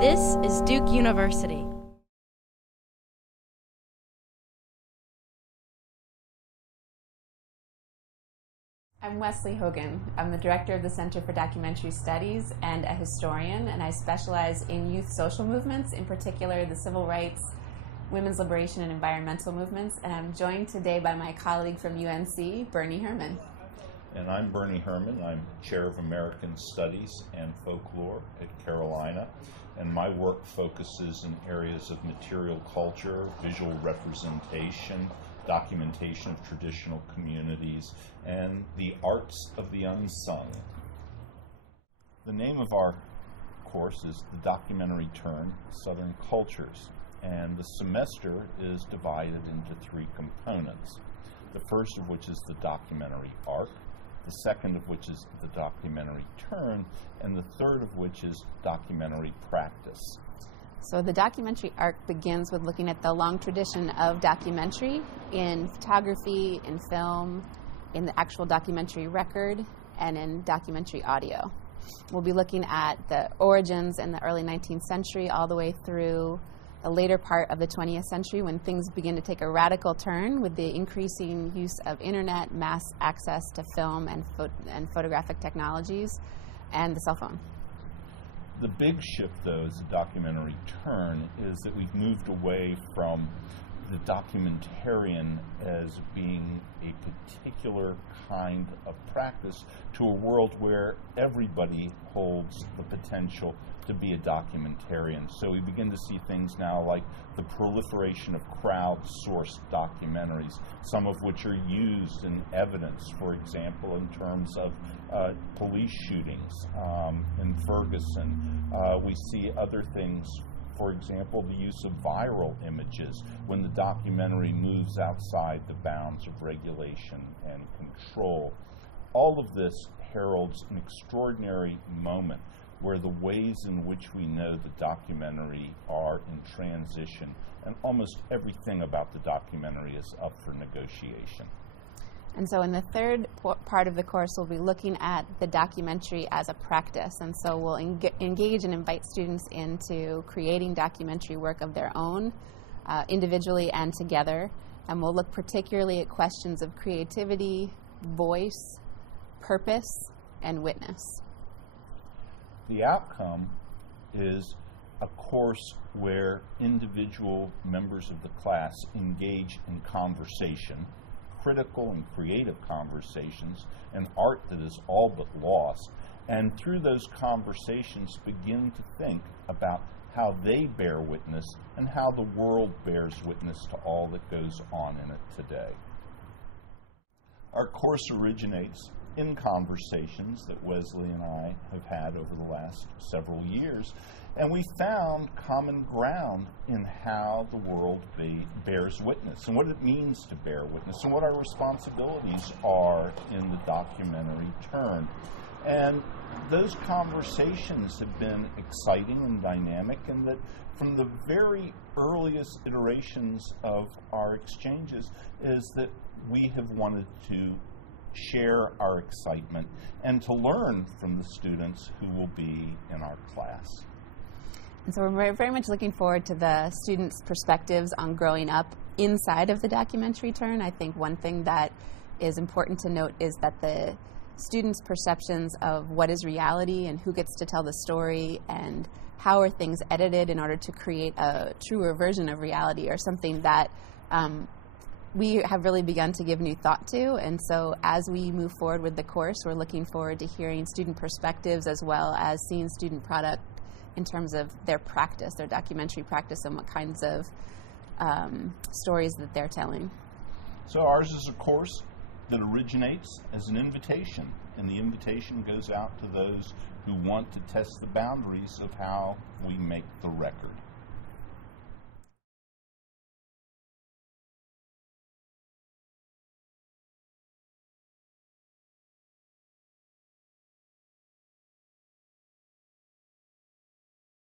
This is Duke University. I'm Wesley Hogan. I'm the director of the Center for Documentary Studies and a historian, and I specialize in youth social movements, in particular the civil rights, women's liberation, and environmental movements. And I'm joined today by my colleague from UNC, Bernie Herman. And I'm Bernie Herman. I'm Chair of American Studies and Folklore at Carolina, and my work focuses in areas of material culture, visual representation, documentation of traditional communities, and the arts of the unsung. The name of our course is The Documentary Turn: Southern Cultures, and the semester is divided into three components. The first of which is the documentary arc, the second of which is the documentary turn, and the third of which is documentary practice. So the documentary arc begins with looking at the long tradition of documentary in photography, in film, in the actual documentary record, and in documentary audio. We'll be looking at the origins in the early 19th century all the way through the later part of the 20th century, when things begin to take a radical turn with the increasing use of internet, mass access to film and photographic technologies, and the cell phone. The big shift, though, as a documentary turn, is that we've moved away from the documentarian as being a particular kind of practice to a world where everybody holds the potential to be a documentarian. So we begin to see things now like the proliferation of crowd-sourced documentaries, some of which are used in evidence, for example, in terms of police shootings in Ferguson. We see other things, for example, the use of viral images when the documentary moves outside the bounds of regulation and control. All of this heralds an extraordinary moment where the ways in which we know the documentary are in transition, and almost everything about the documentary is up for negotiation. And so in the third part of the course, we'll be looking at the documentary as a practice. And so we'll engage and invite students into creating documentary work of their own, individually and together. And we'll look particularly at questions of creativity, voice, purpose, and witness. The outcome is a course where individual members of the class engage in conversation, critical and creative conversations, and art that is all but lost, and through those conversations begin to think about how they bear witness and how the world bears witness to all that goes on in it today. Our course originates in conversations that Wesley and I have had over the last several years, and we found common ground in how the world bears witness and what it means to bear witness and what our responsibilities are in the documentary turn. And those conversations have been exciting and dynamic, and that from the very earliest iterations of our exchanges is that we have wanted to share our excitement and to learn from the students who will be in our class. And so we're very much looking forward to the students' perspectives on growing up inside of the documentary turn. I think one thing that is important to note is that the students' perceptions of what is reality and who gets to tell the story and how are things edited in order to create a truer version of reality are something that we have really begun to give new thought to. And so as we move forward with the course, we're looking forward to hearing student perspectives as well as seeing student product in terms of their practice, their documentary practice, and what kinds of stories that they're telling. So ours is a course that originates as an invitation, and the invitation goes out to those who want to test the boundaries of how we make the record.